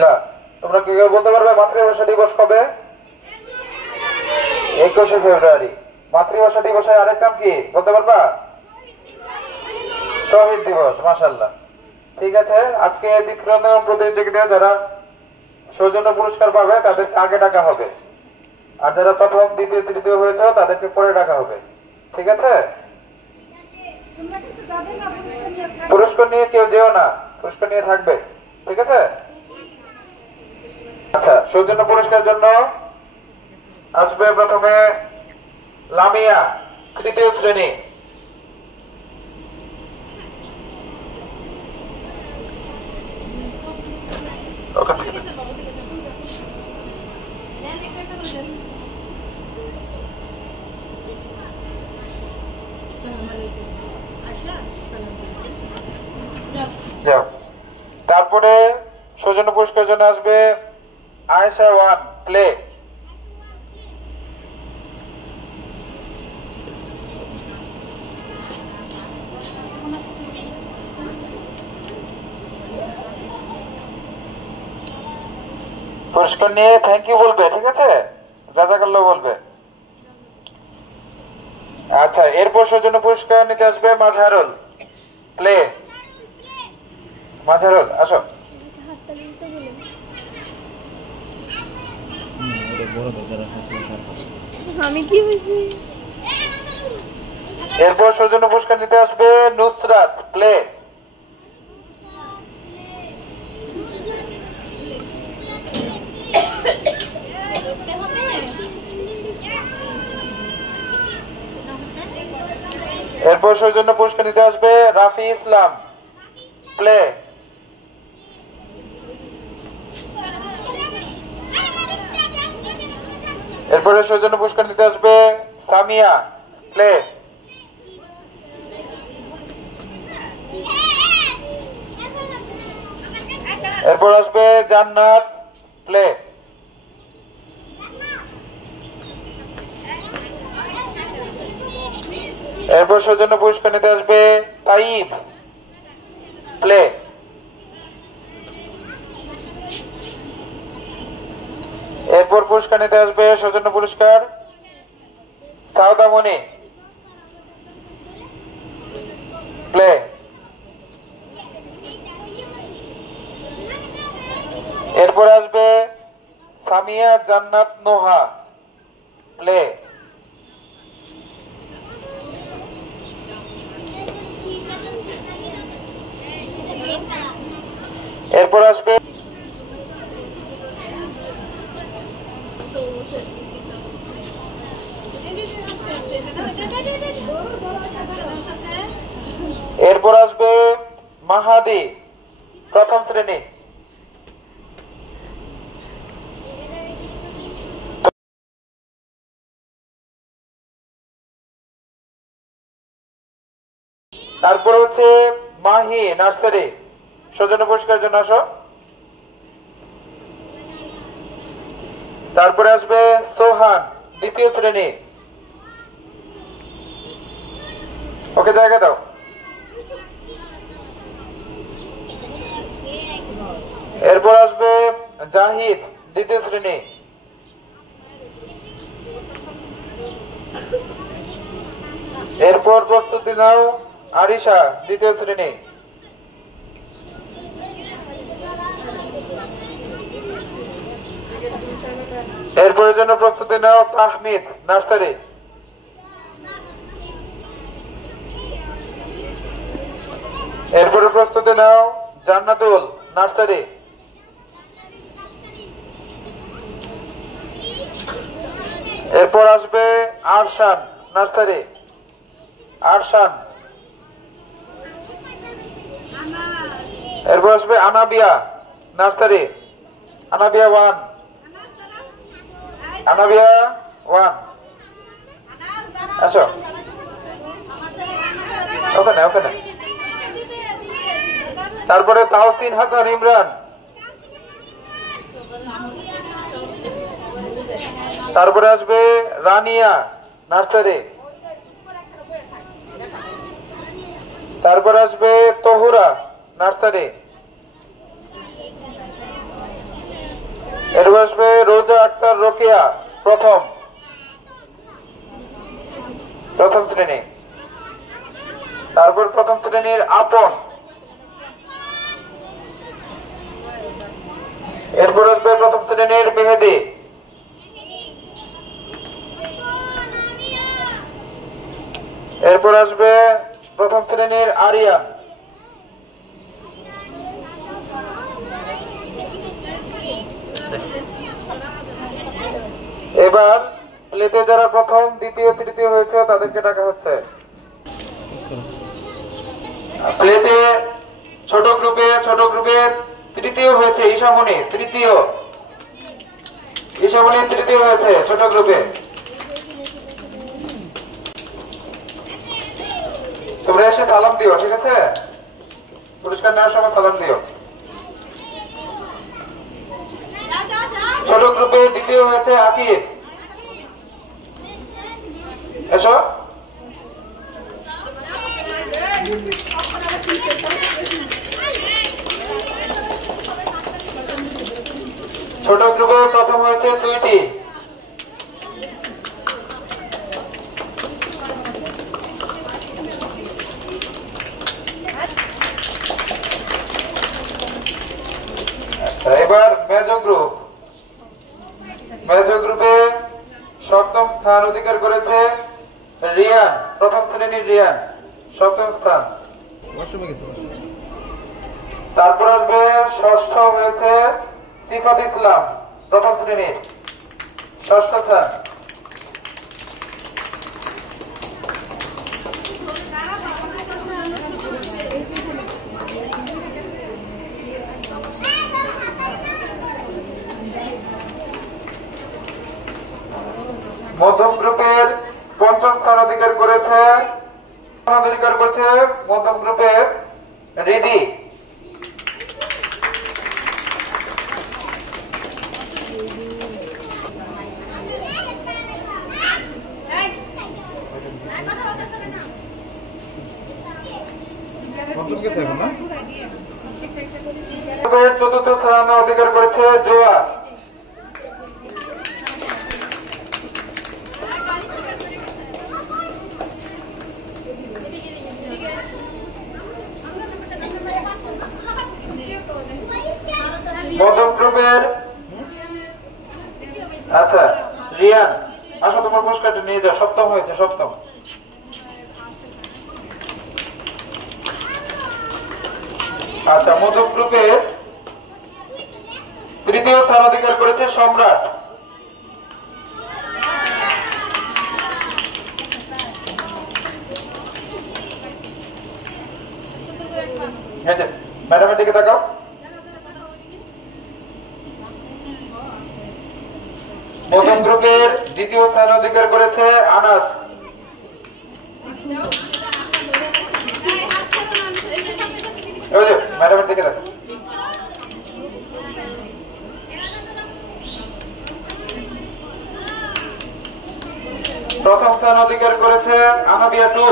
আলহামদুলিল্লাহ। তোমরা কি কেউ বলতে পারবে মাতৃভাষা দিবস কবে? 21শে ফেব্রুয়ারি। মাতৃভাষা দিবসের আরেক নাম কি বলতে পারবা? শহীদ দিবস। মাশাআল্লাহ, ঠিক আছে। আজকে চিত্রায়ন প্রতিযোগিতায় যারা সৌজন্য পুরস্কার পাবে তাদেরকে আগে ডাকা হবে, আর যারা প্রথম দ্বিতীয় তৃতীয় হয়েছে তাদেরকে পরে ডাকা হবে, ঠিক আছে? পুরস্কার নিয়ে কেউ যেও না, পুরস্কার নিয়ে থাকবে, ঠিক আছে? আচ্ছা, সৌজন্য পুরস্কারের জন্য আসবে প্রথমে লামিয়া, তৃতীয় শ্রেণী। তারপরে সৌজন্য পুরস্কারের জন্য আসবে আয়েশা 1, প্লে। পুরস্কার নিয়ে থ্যাংক ইউ বলবে, ঠিক আছে? জাযাকাল্লাহ বলবে। আচ্ছা, এরপর সৌজন্য পুরস্কার নিতে আসবে মাজহারুল, প্লে। মাজহারুল আসো। আমি কি হইছি? এরপর সৌজন্য পুরস্কার নিতে আসবে নুসরাত, প্লে। এরপর সৌজন্য পুরস্কার নিতে আসবে রাফি ইসলাম, প্লে। এরপরে সৌজন্য পুরস্কার নিতে আসবে সামিয়া, প্লে। এরপর আসবে জান্নাত, প্লে। এরপর সৌজন্য পুরস্কার নিতে আসবে তাইব, প্লে। এরপর পুরস্কার নিতে আসবে সৌজন্য পুরস্কার সাউদামণি, প্লে। এরপর আসবে সামিয়া জান্নাত নোহা, প্লে। এরপর আসবে মাহাদি, প্রথম শ্রেণী। তারপর হচ্ছে মাহি, নার্সারি। সৌজন্য পুরস্কারের জন্য আসো। তারপরে আসবে সোহান, দ্বিতীয় শ্রেণী। ওকে জায়গা দাও। এরপর আসবে জাহিদ, দ্বিতীয় শ্রেণী। এরপর প্রস্তুতি নাও আরিশা, দ্বিতীয় শ্রেণী। এরপরের জন্য প্রস্তুতি নাও তাহমিদ, নার্সারি। এরপরে প্রস্তুতি নাও জান্নাতুল, নার্সারি। এরপর আসবে আরশান, নার্সারি। আরশান। এরপর আসবে আনাবিয়া, নার্সারি। আনাবিয়া 1, আনাবিয়া 1 আসো। ওখানে ওখানে। তারপরে তাহসিন হাসান ইমরান। তারপরে আসবে রানিয়া, নার্সারি। তারপর আসবে তহুরা, নার্সারি। রোজা আক্তার রোকেয়া প্রথম শ্রেণী। তারপর প্রথম শ্রেণীর আপন, এরপর আসবে প্রথম শ্রেণীর মেহেদি, এরপর আসবে প্রথম শ্রেণীর আরিয়ান, এবার প্লেটে যারা প্রথম দ্বিতীয় তৃতীয় হয়েছে তাদেরকে ডাকা হচ্ছে। প্লেটে ছোট গ্রুপে তৃতীয় হয়েছে ঈশামণি, তৃতীয় হয়েছে ছোট গ্রুপে। তোমরা এসে সালাম দিও, ঠিক আছে? পুরস্কার নেওয়ার সময় সালাম দিও। ছোট গ্রুপে দ্বিতীয় হয়েছে আকিব, এসো। ছোট গ্রুপে প্রথম হয়েছে সুইটি, এবার মেজো গ্রুপে সপ্তম স্থান অধিকার করেছে রিয়ান, প্রথম শ্রেণীর রিয়ান, সপ্তম স্থান। তারপর আসবে ষষ্ঠ হয়েছে সিফাত ইসলাম, প্রথম শ্রেণীর, ষষ্ঠ স্থান। মধ্যম গ্রুপের পঞ্চম স্থান অধিকার করেছে মধ্যম গ্রুপের রিদি, চতুর্থ স্থান অধিকার করেছে জোয়া, মধ্যম গ্রুপের আচ্ছা রিয়ান, আসো তোমার পুরস্কারটা নিয়ে যাও, সপ্তম হয়েছে, সপ্তম। আচ্ছা, মধ্যম গ্রুপে তৃতীয় স্থান অধিকার করেছে সম্রাট, ম্যাডামের দিকে তাকাও। প্রথম গ্রুপের দ্বিতীয় স্থান অধিকার করেছে আনাস, ম্যাডামের দিকে তাকাও। প্রথম স্থান অধিকার করেছে আনাবিয়া 2,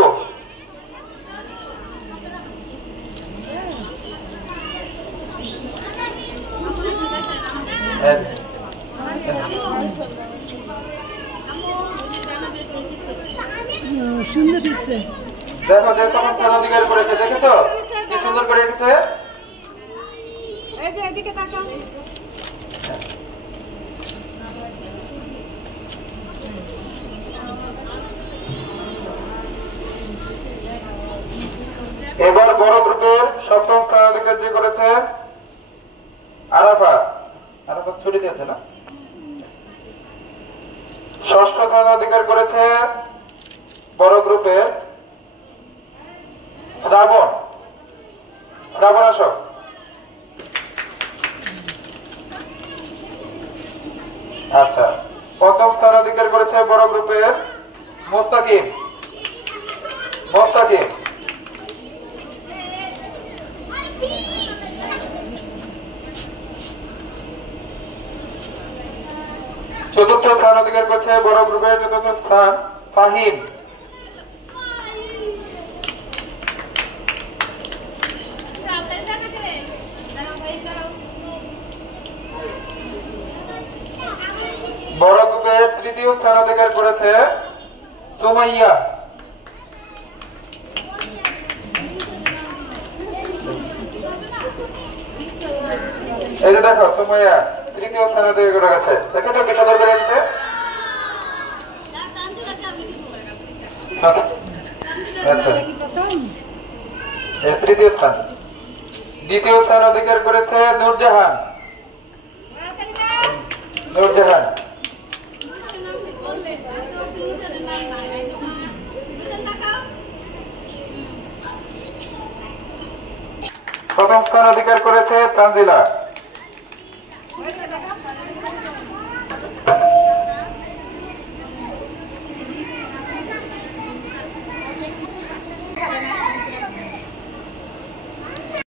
সুন্দর দিচ্ছে। দেখো যে প্রথম স্থান অধিকার করেছে, দেখেছো কি সুন্দর করে রেখেছে। এই যে এদিকে তাকাও। এবার বড় গ্রুপের সপ্তম স্থান অধিকার যে করেছে আরাফাত ছুটি দিয়েছে না, ষষ্ঠ স্থান অধিকার করেছে বড় গ্রুপের শ্রাবণ, আসো। আচ্ছা, পঞ্চম স্থান অধিকার করেছে বড় গ্রুপের মোস্তাকিম, চতুর্থ স্থান অধিকার করেছে বড় গ্রুপের চতুর্থ স্থান ফাহিম, তৃতীয় স্থান অধিকার করেছে সুমাইয়া। এই যে দেখো সুমাইয়া তৃতীয় স্থান অধিকার করে গেছে। দেখেছো কি সুন্দর করে দিচ্ছে। আচ্ছা তৃতীয় স্থান। দ্বিতীয় স্থান অধিকার করেছে নূরজাহান। নূরজাহান প্রথম স্থান অধিকার করেছে তানজিলা।